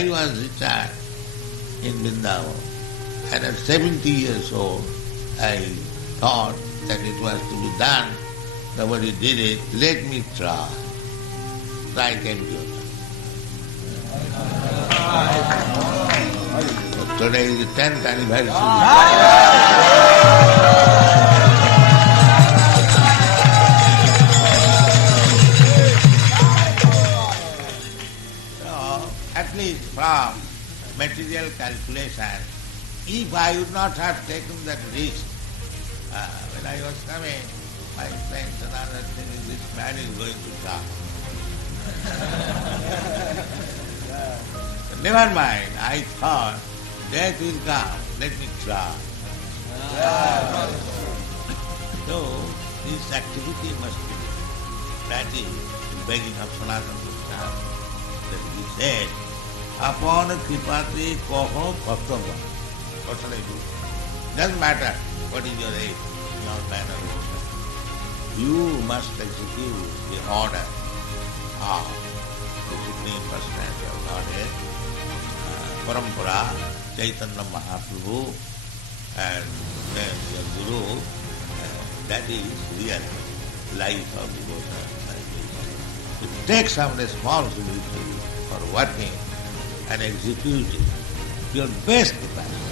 I was retired in Vrindavan, and at 70 years old, I thought that it was to be done. Nobody did it. Let me try. Try computer. So today is the 10th anniversary. At least from material calculation, if I would not have taken that risk, when I was coming, my friends and others thinking this man is going to die. But never mind, I thought, death will come, let me try. So, this activity must be practiced, begging of Sanatana Goswami, that he said, upon kripate koho bhaktava. What shall I do? Doesn't matter what is your age, your manner. You must execute the order of the Supreme Personality of Godhead, Parampara, Chaitanya Mahaprabhu, and then your Guru. That is real life of devotion. You take some responsibility for working and executing your best capacity.